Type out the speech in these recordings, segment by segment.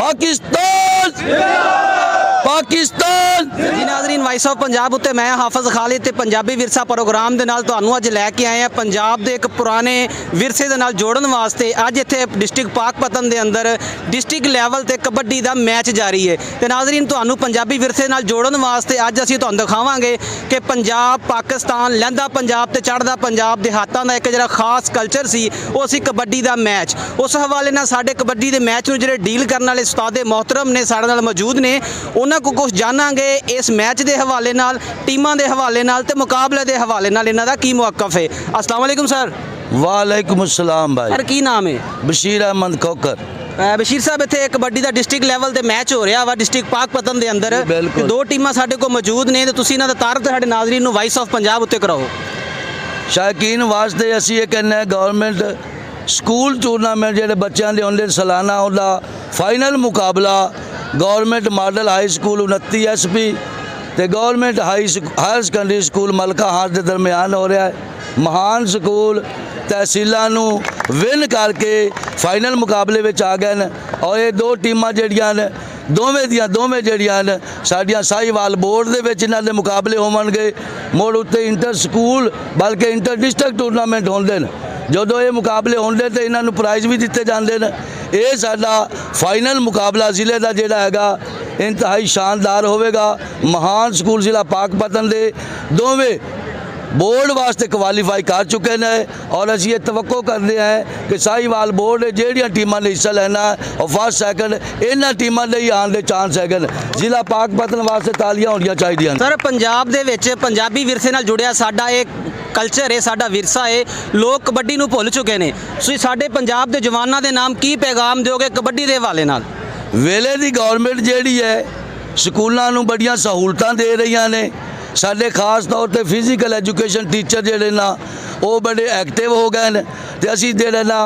पाकिस्तान पाकिस्तान। जी नाज़रीन, vice of Punjab उत्ते मैं हाफिज़ खालिद ते पंजाबी विरसा प्रोग्राम दे नाल तुहानूं अज लैके आए हैं पंजाब दे एक पुराने विरसे दे नाल जोड़न वास्ते। अज इत्थे डिस्ट्रिक्ट पाकपतन दे अंदर डिस्ट्रिक्ट लैवल ते कबड्डी दा मैच जारी है ते नाज़रीन तुहानूं पंजाबी विरसे नाल जोड़न वास्ते अज असीं तुहानूं दिखावांगे कि पंजाब पाकिस्तान लਹਿੰਦਾ पंजाब ते चढ़दा पंजाब देहातां दा एक जिहड़ा खास कल्चर सी ਉਹ ਸੀ कबड्डी दा मैच। उस हवाले नाल साडे कबड्डी दे मैच नूं ਜਿਹੜੇ डील करन वाले उस्ताद मोहतरम ने साडे नाल मौजूद ने, उन्हां को कुछ जानांगे इस मैच के हवाले नाल, टीमां दे हवाले नाल ते मुकाबले के हवाले नाल इन्हां दा की मौकफ है। अस्सलाम वालेकुम सर। वालेकुम अस्सलाम भाई। सर की नाम है? बशीर अहमद खोकर। बशीर साहब, इत्थे कबड्डी का डिस्ट्रिक्ट लैवल ते मैच हो रहा वा डिस्ट्रिक्ट पाकपतन के अंदर, दो टीमां साडे कोल मौजूद ने ते तुसीं इन्हां दा तारफ साडे नाज़रीन नूं वाइस ऑफ पंजाब उत्ते कराओ। शायकीन वास्ते असीं ये कहना गवर्नमेंट स्कूल टूरनामेंट ਜਿਹੜੇ ਬੱਚਿਆਂ ਦੇ ਹੁੰਦੇ ਸਾਲਾਨਾ ਉਹਦਾ ਫਾਈਨਲ ਮੁਕਾਬਲਾ government model high school 29 SP ਤੇ गवर्नमेंट हायर सेकेंडरी स्कूल मलका हाथ के दरमियान हो रहा है। महान स्कूल तहसीलों ਨੂੰ विन करके फाइनल मुकाबले में आ गए हैं और ये दो टीमां ਜਿਹੜੀਆਂ ਨੇ ਦੋਵੇਂ ਜਿਹੜੀਆਂ ਨੇ ਸਾਡੀਆਂ ਸਾਹੀਵਾਲ ਬੋਰਡ ਦੇ ਵਿੱਚ ਇਹਨਾਂ ਦੇ ਮੁਕਾਬਲੇ ਹੋਣਗੇ। ਮੋੜ ਉੱਤੇ ਇੰਟਰ ਸਕੂਲ ਬਲਕਿ ਇੰਟਰ ਡਿਸਟ੍ਰਿਕਟ ਟੂਰਨਾਮੈਂਟ ਹੁੰਦੇ ਨੇ। ਜਦੋਂ ਇਹ ਮੁਕਾਬਲੇ ਹੁੰਦੇ ਤੇ ਇਹਨਾਂ ਨੂੰ ਪ੍ਰਾਈਜ਼ ਵੀ ਦਿੱਤੇ ਜਾਂਦੇ ਨੇ। ਇਹ ਸਾਡਾ ਫਾਈਨਲ ਮੁਕਾਬਲਾ ਜ਼ਿਲ੍ਹੇ ਦਾ ਜਿਹੜਾ ਹੈਗਾ ਇੰਤਹਾਈ ਸ਼ਾਨਦਾਰ ਹੋਵੇਗਾ। ਮਹਾਨ ਸਕੂਲ ਜ਼ਿਲ੍ਹਾ ਪਾਕਪਤਨ ਦੇ ਦੋਵੇਂ बोर्ड वास्ते क्वालीफाई कर चुके हैं और असी ये तवक्को करते हैं कि साहीवाल बोर्ड ਜਿਹੜੀਆਂ टीमां ने हिस्सा लेना और फर्स्ट सैकेंड इन्हां टीमां ਦੇ ਹੀ आने के चांस है। ਜ਼ਿਲ੍ਹਾ पाकपतन वास्ते तालियां होनियां चाहिए। सर पंजाब ਦੇ ਵਿੱਚ ਪੰਜਾਬੀ ਵਿਰਸੇ ਨਾਲ ਜੁੜਿਆ ਸਾਡਾ एक कल्चर है, साडा विरसा है, लोग कबड्डी नूं भुल चुके हैं। तुसीं साडे पंजाब के जवानों के नाम की पैगाम दोगे कबड्डी के हवाले नाल? वेले दी गवर्नमेंट जिहड़ी है स्कूलों नूं बड़ियां सहूलतां दे रही ने। साडे खास तौर पर फिजिकल एजुकेशन टीचर जिहड़े ना वो बड़े एक्टिव हो गए हैं तो असी जिहड़े ना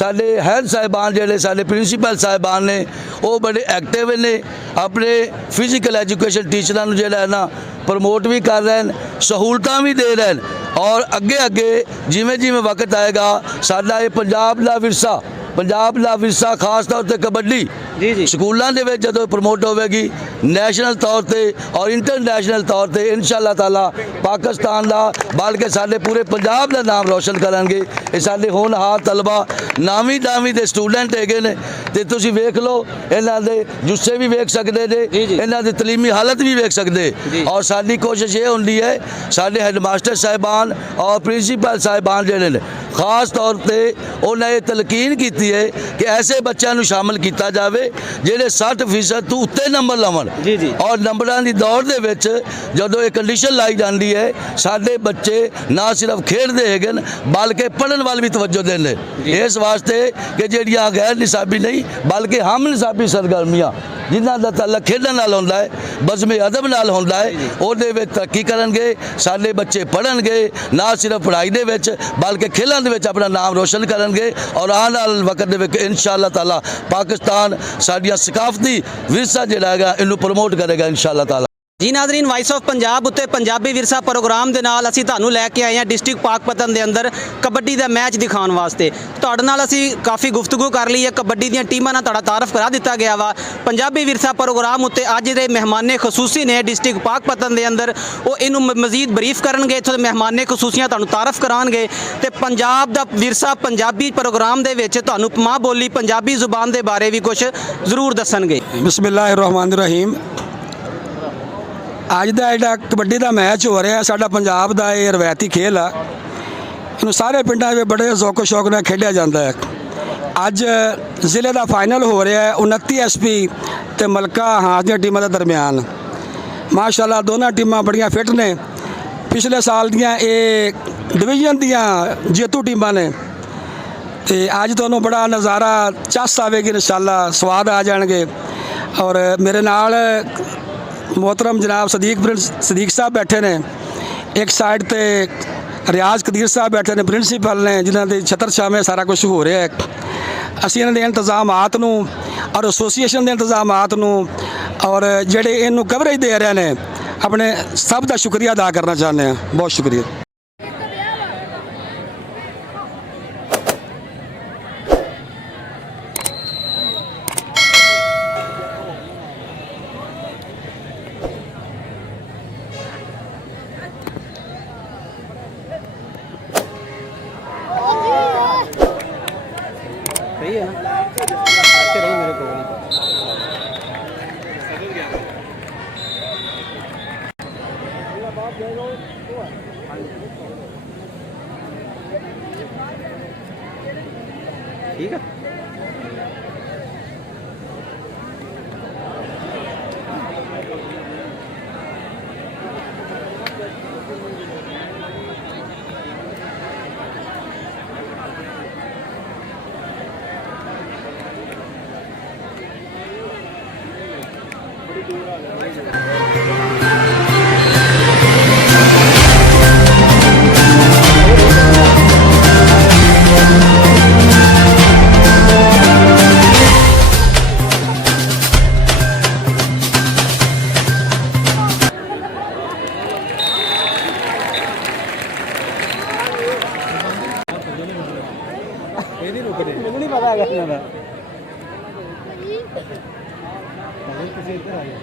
साडे हेड साहिबान जिहड़े साडे प्रिंसीपल साहिबान ने वो बड़े एक्टिव ने, अपने फिजिकल एजुकेशन टीचरों को जिहड़ा है ना प्रमोट भी कर रहे हैं, सहूलतां भी दे रहे हैं और अगे अगे जिमें जिमें वक्त आएगा साडा ये पंजाब का विरसा खास तौर पर कबड्डी स्कूलों के जो प्रमोट होगी नैशनल तौर पर और इंटरनेशनल तौर पर इंशाअल्लाह ताला पाकिस्तान का बल्कि साडे पूरे पंजाब का नाम रोशन करेंगे। ये साडे होनहार तलबा नामी दामी के स्टूडेंट है ने ते तुसीं वेख लो, इन्हां दे जुस्से भी वेख सकते जे, इन्हां दी तलीमी हालत भी वेख सकते। और साडी कोशिश ये होंदी है साडे हेडमास्टर साहिबान और प्रिंसीपल साहिबान जिहड़े ने खास तौर पर उन्हें ये तलकीन की है कि ऐसे बच्चों को शामिल किया जाए ਜਿਹੜੇ 60% ਤੋਂ ਉੱਤੇ नंबर ਲਾਵਣ। और नंबरों की दौड़ ਦੇ ਵਿੱਚ ਜਦੋਂ ਇਹ ਕੰਡੀਸ਼ਨ लाई जाती है साडे बच्चे ना सिर्फ खेडते हैं बल्कि पढ़न वाल भी तवज्जो देंगे। इस वास्ते कि ਜਿਹੜੀਆਂ गैर निसाबी नहीं बल्कि हम निसाबी सरगर्मियाँ जिन्हां दा ताल्लुक खेडण नाल हुंदा है, बज़मे अदब नाल हुंदा है, ਉਹਦੇ ਵਿੱਚ तरक्की करनगे। साडे बच्चे पढ़नगे ना सिर्फ पढ़ाई दे विच बल्कि खेलों दे विच अपना नाम रोशन करनगे और आने वाले वक्त दे विच इंशाअल्लाह ताला पाकिस्तान साडियां सकाफती विरसा जिहड़ा हैगा इनू प्रमोट करेगा इंशाअल्लाह ताला। जी नाज़रीन, वाइस ऑफ पंजाब उत्ते पंजाबी विरसा प्रोग्राम के नाल असीं तुहानूं लैके आए हैं डिस्ट्रिक्ट पाकपतन के अंदर कबड्डी का मैच दिखाने वास्ते। तुहाडे नाल असीं काफ़ी गुफ्तगू कर ली है, कबड्डी दी टीमां नाल तुहाडा तारफ करा दिता गया वा। पंजाबी विरसा प्रोग्राम उत्ते अज दे मेहमाने खसूसी ने डिस्ट्रिक्ट पाकपतन के अंदर वो इनू मजीद बरीफ करनगे, इत्थों दे मेहमाने खसूसियां तुहानूं तारफ कराणगे ते पंजाब दा विरसा पंजाबी प्रोग्राम दे विच तुहानूं मां बोली पंजाबी जुबान के बारे भी कुछ जरूर दसणगे। बिस्मिल्लाहिर्रहमानिर्रहीम। अज का जोड़ा कबड्डी का मैच हो रहा है साडा पंजाब का ये रवायती खेल आ, इनू सारे पिंडों में बड़े ज़ौक़ो शौक नाल खेडिया जाता है। अज जिले का फाइनल हो रहा है 29 SP ते मलका हाथ दी टीमां दे दरमियान। माशाअल्लाह दोनों टीमां बड़ियां फिट ने, पिछले साल दियां ये डिवीजन दियां जेतू टीमां ने ते अज तुहानूं बड़ा नज़ारा चस आवेगी इंशाअल्लाह, स्वाद आ जाएंगे। और मेरे नाल मोहतरम जनाब सदीक साहब बैठे ने, एक साइड ते रियाज कदीर साहब बैठे ने प्रिंसीपल ने जिन्हों के छतर छाव में सारा कुछ हो रहा है। असी इन्हां दे इंतजामात नूं और एसोसीएशन के इंतजामात नूं और जिहड़े इनू कवरेज दे रहे हैं अपने सब का शुक्रिया अदा करना चाहते हैं। बहुत शुक्रिया। ਮੈਨੂੰ ਨਹੀਂ ਪਤਾ ਹੈਗਾ ਇਹਨਾਂ ਦਾ ਕਿਸੇ ਇੱਧਰ ਆ ਗਿਆ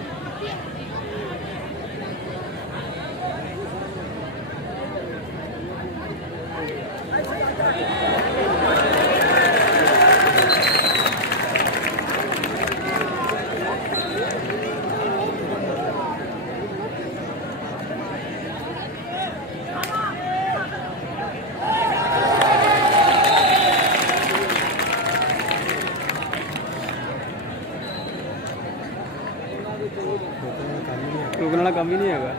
ਰੁਕਣ ਵਾਲਾ ਕੰਮ ਹੀ ਨਹੀਂ ਹੈਗਾ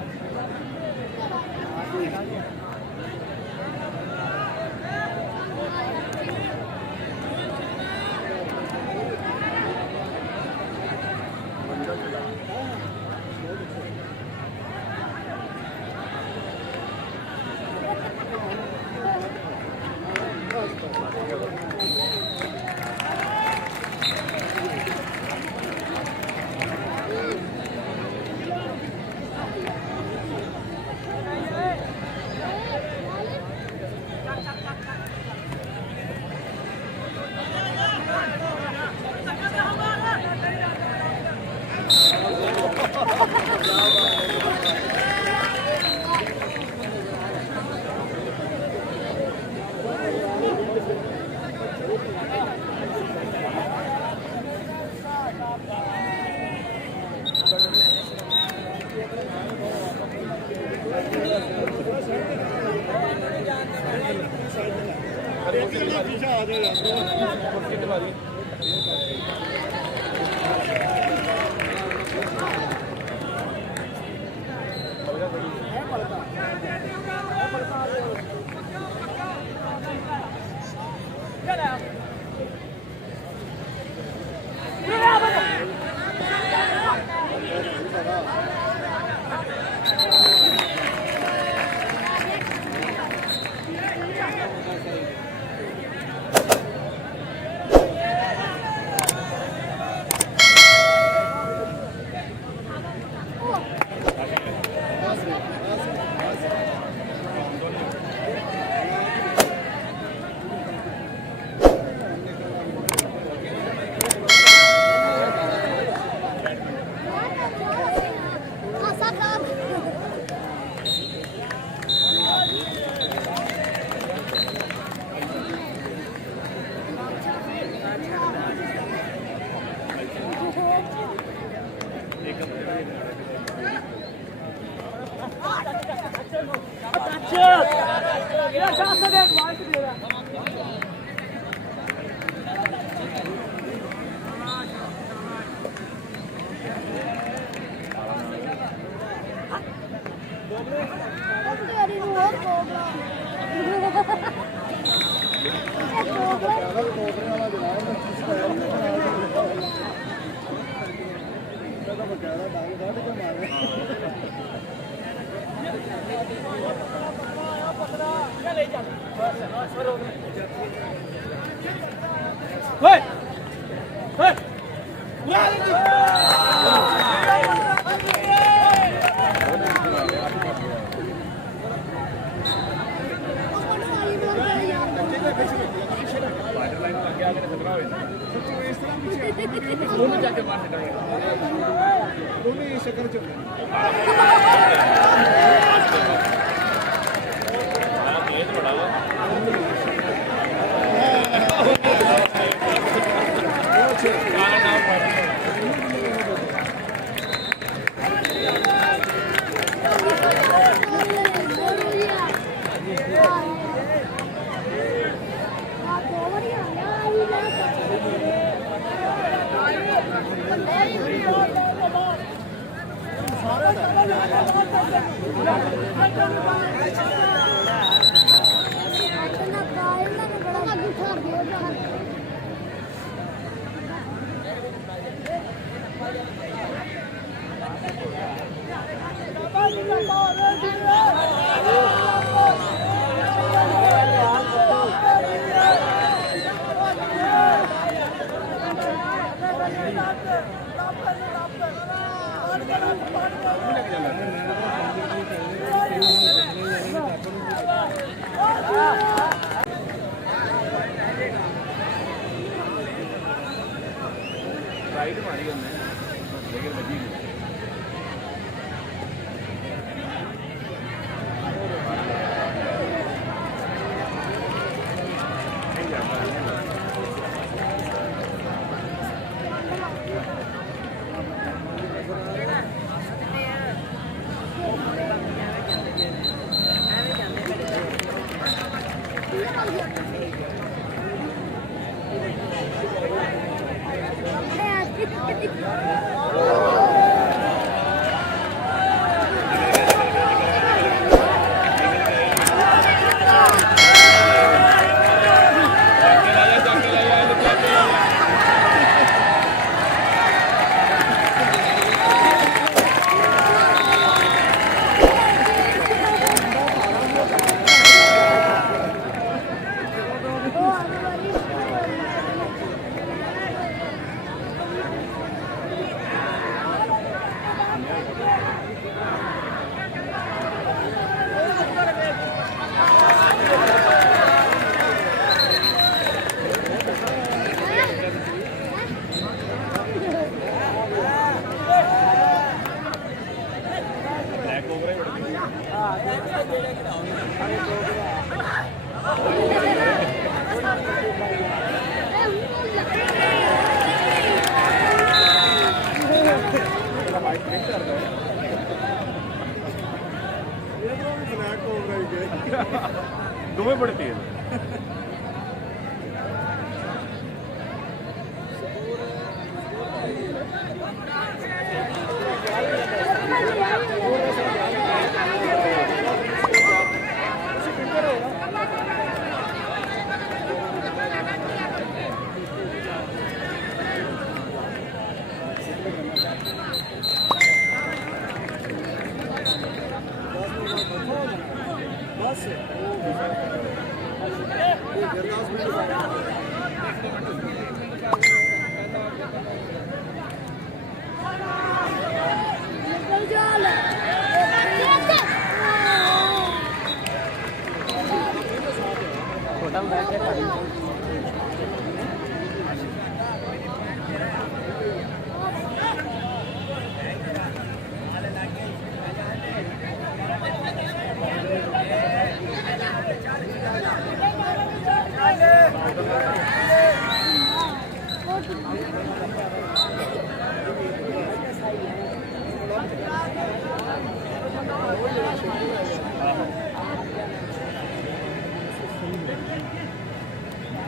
दोवें बड़े तेज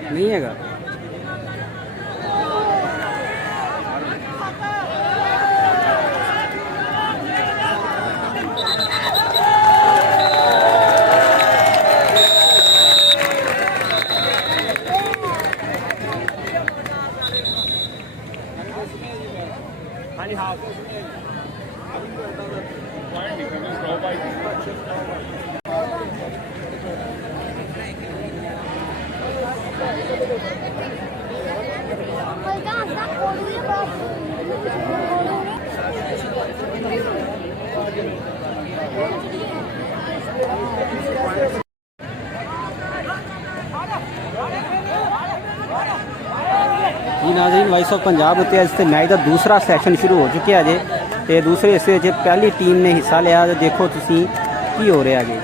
नहीं हैगा। जी नाज़रीन, वॉइस ऑफ पंजाब उत्ते अज ते मैच का दूसरा सैशन शुरू हो चुका है तो दूसरे हिस्से पहली टीम ने हिस्सा लिया। तो देखो तुसी की हो रहा है।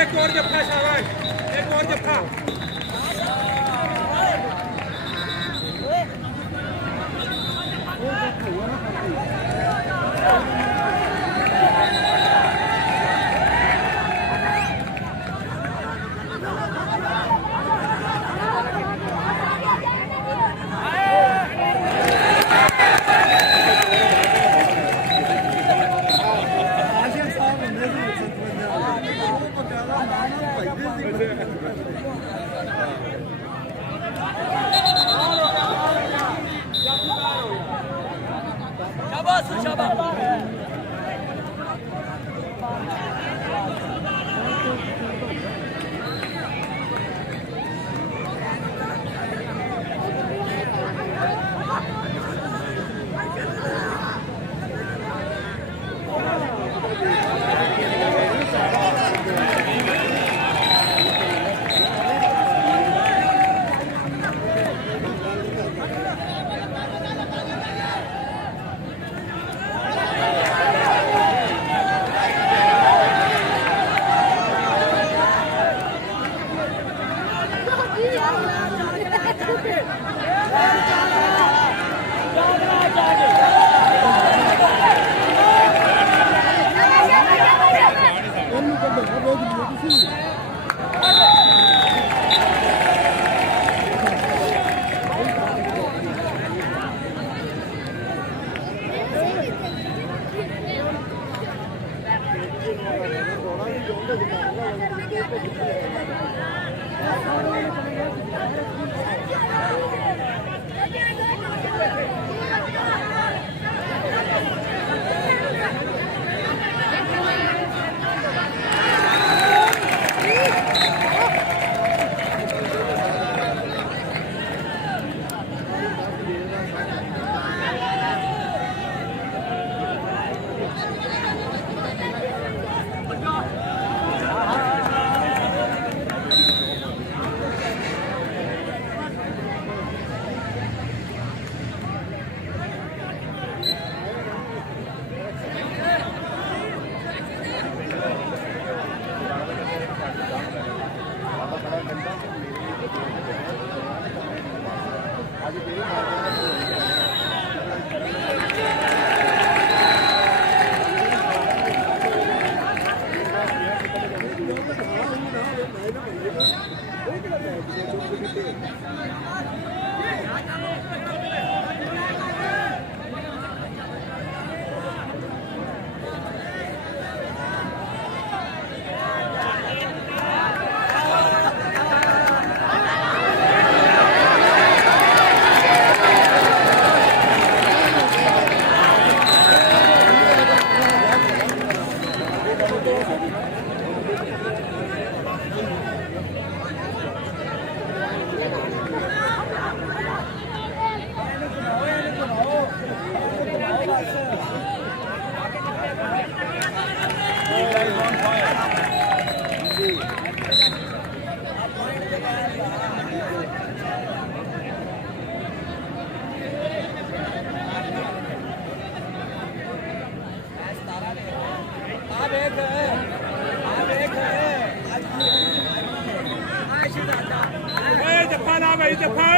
एक और जफ्फा शाबाश, एक और जफ्फा। जप्पा ना भाई जप्पा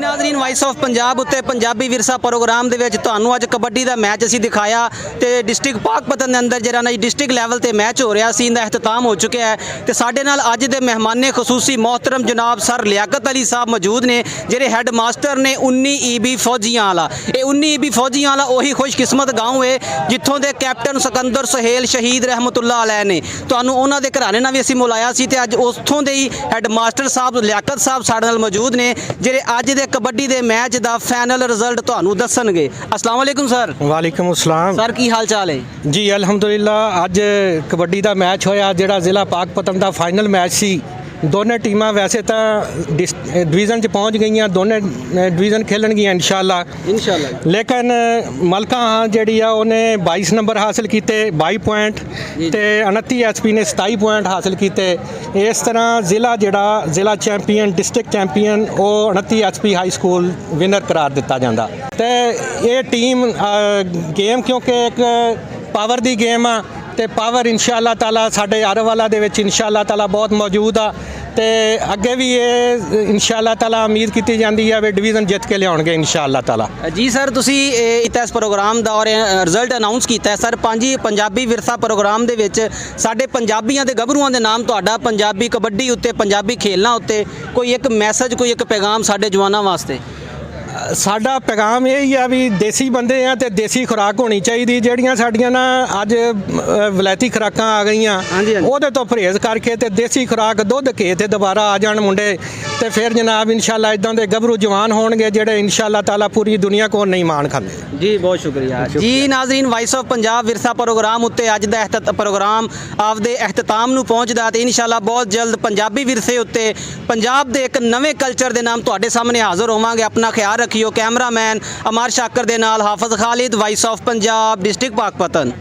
ਨਾਜ਼ਰੀਨ ਵਾਇਸ ਆਫ ਪੰਜਾਬ ਉੱਤੇ ਪੰਜਾਬੀ ਵਿਰਸਾ ਪ੍ਰੋਗਰਾਮ ਦੇ ਵਿੱਚ ਤੁਹਾਨੂੰ ਅੱਜ ਕਬੱਡੀ ਦਾ ਮੈਚ ਅਸੀਂ ਦਿਖਾਇਆ ਤੇ ਡਿਸਟ੍ਰਿਕਟ ਪਾਕਪਤਨ ਦੇ ਅੰਦਰ ਜਿਹੜਾ ਨਾ ਡਿਸਟ੍ਰਿਕਟ ਲੈਵਲ ਤੇ ਮੈਚ ਹੋ ਰਿਹਾ ਸੀ, ਇਹਦਾ ਇਖਤਤਾਮ ਹੋ ਚੁੱਕਿਆ ਹੈ ਤੇ ਸਾਡੇ ਨਾਲ ਅੱਜ ਦੇ ਮਹਿਮਾਨੇ ਖਸੂਸੀ ਮੁਹਤਰਮ ਜਨਾਬ ਸਰ ਲਿਆਕਤ ਅਲੀ ਸਾਹਿਬ ਮੌਜੂਦ ਨੇ, ਜਿਹੜੇ ਹੈੱਡ ਮਾਸਟਰ ਨੇ 19 ਈਬੀ ਫੌਜੀਆਂ ਵਾਲਾ। ਇਹ 19 ਈਬੀ ਫੌਜੀਆਂ ਵਾਲਾ ਉਹੀ ਖੁਸ਼ਕਿਸਮਤ ਗਾਉਂ ਹੈ ਜਿੱਥੋਂ ਦੇ ਕੈਪਟਨ ਸਿਕੰਦਰ ਸੁਹੇਲ ਸ਼ਹੀਦ ਰਹਿਮਤੁल्लाह ਅਲੈਹ ਨੇ। ਤੁਹਾਨੂੰ ਉਹਨਾਂ ਦੇ ਘਰਾਣੇ ਨਾਲ ਵੀ ਅਸੀਂ ਮੁਲਾਇਆ ਸੀ ਤੇ ਅੱਜ ਉੱਥੋਂ ਦੇ ਹੀ ਹੈੱਡ ਮਾਸਟਰ ਸਾਹਿਬ ਲਿਆਕਤ ਸਾਹਿਬ ਸਾਡੇ ਨਾਲ ਮੌਜੂਦ ਨੇ, ਜਿਹੜੇ ਅੱਜ ਦੇ ਕਬੱਡੀ ਦੇ ਮੈਚ ਦਾ ਫਾਈਨਲ ਰਿਜ਼ਲਟ ਤੁਹਾਨੂੰ ਦੱਸਣਗੇ। अस्सलाम वालेकुम सर। वालेकुम अस्सलाम सर की हाल चाल है? जी अलहमदुलिल्लाह अज कबड्डी का मैच होया जिहड़ा जिला पाकपतन का फाइनल मैच सी। दोनों टीमां वैसे तो डिवीज़न च पहुँच गई, दोनों डिवीज़न खेलणगियां इंशाअल्लाह। लेकिन मलका हाँ जी उन्हें 22 नंबर हासिल किए 22 पॉइंट ते 29 SP ने 27 पॉइंट हासिल किए। इस तरह जिला जिहड़ा जिला चैंपीयन डिस्ट्रिक्ट चैंपीयन वो 29 SP हाई स्कूल विनर करार दिता जाता। तो ये टीम गेम क्योंकि एक पावर दी गेम आ ਤੇ ਪਾਵਰ ਇਨਸ਼ਾਅੱਲਾ ਤਾਲਾ ਸਾਡੇ ਅਰਵਾਲਾ ਦੇ ਵਿੱਚ ਇਨਸ਼ਾਅੱਲਾ ਤਾਲਾ ਬਹੁਤ ਮੌਜੂਦ ਆ ਤੇ ਅੱਗੇ ਵੀ ਇਹ ਇਨਸ਼ਾਅੱਲਾ ਤਾਲਾ ਉਮੀਦ ਕੀਤੀ ਜਾਂਦੀ ਹੈ ਵੀ ਡਿਵੀਜ਼ਨ ਜਿੱਤ ਕੇ ਲਿਆਉਣਗੇ ਇਨਸ਼ਾਅੱਲਾ ਤਾਲਾ। ਜੀ ਸਰ ਤੁਸੀਂ ਇਸ ਪ੍ਰੋਗਰਾਮ ਦਾ ਔਰ ਰਿਜ਼ਲਟ ਅਨਾਉਂਸ ਕੀਤਾ ਹੈ ਸਰ। ਪੰਜਾਬੀ ਵਿਰਸਾ ਪ੍ਰੋਗਰਾਮ ਦੇ ਵਿੱਚ ਸਾਡੇ ਪੰਜਾਬੀਆਂ ਦੇ ਗੱਭਰੂਆਂ ਦੇ ਨਾਮ ਤੁਹਾਡਾ ਪੰਜਾਬੀ ਕਬੱਡੀ ਉੱਤੇ ਪੰਜਾਬੀ ਖੇਲਾਂ ਉੱਤੇ ਕੋਈ ਇੱਕ ਮੈਸੇਜ ਕੋਈ ਇੱਕ ਪੈਗਾਮ ਸਾਡੇ ਜਵਾਨਾਂ ਵਾਸਤੇ? ਸਾਡਾ ਪੈਗਾਮ ਇਹ ਹੀ ਆ ਵੀ ਦੇਸੀ ਬੰਦੇ ਆ ਤੇ ਦੇਸੀ ਖੁਰਾਕ ਹੋਣੀ ਚਾਹੀਦੀ। ਜਿਹੜੀਆਂ ਸਾਡੀਆਂ ਨਾ ਅੱਜ ਵਲੈਤੀ ਖੁਰਾਕਾਂ ਆ ਗਈਆਂ ਉਹਦੇ ਤੋਂ ਪਰਹੇਜ਼ ਕਰਕੇ ਤੇ ਦੇਸੀ ਖੁਰਾਕ ਦੁੱਧ ਘੇ ਤੇ ਦੁਬਾਰਾ ਆ ਜਾਣ ਮੁੰਡੇ ਤੇ ਫਿਰ ਜਨਾਬ ਇਨਸ਼ਾਅੱਲਾ ਇਦਾਂ ਦੇ ਗੱਭਰੂ ਜਵਾਨ ਹੋਣਗੇ ਜਿਹੜੇ ਇਨਸ਼ਾਅੱਲਾ ਤਾਲਾ ਪੂਰੀ ਦੁਨੀਆ ਕੋਲ ਨਹੀਂ ਮਾਣ ਖਾਂਦੇ। ਜੀ ਬਹੁਤ ਸ਼ੁਕਰੀਆ ਜੀ। ਨਾਜ਼ਰੀਨ ਵਾਇਸ ਆਫ ਪੰਜਾਬ ਵਿਰਸਾ ਪ੍ਰੋਗਰਾਮ ਉੱਤੇ ਅੱਜ ਦਾ ਪ੍ਰੋਗਰਾਮ ਆਪਦੇ ਇਖਤਤਾਮ ਨੂੰ ਪਹੁੰਚਦਾ ਤੇ ਇਨਸ਼ਾਅੱਲਾ ਬਹੁਤ ਜਲਦ ਪੰਜਾਬੀ ਵਿਰਸੇ ਉੱਤੇ ਪੰਜਾਬ ਦੇ ਇੱਕ ਨਵੇਂ ਕਲਚਰ ਦੇ ਨਾਮ ਤੁਹਾਡੇ ਸਾਹਮਣੇ ਹਾਜ਼ਰ ਹੋਵਾਂਗੇ। ਆਪਣਾ ਖਿਆਲ ਰੱਖਿਓ। ਕੈਮਰਾਮੈਨ ਅਮਰ ਸ਼ਾਕਰ ਦੇ ਨਾਲ Hafiz Khalid, voice of Punjab, district ਪਾਕਪਤਨ।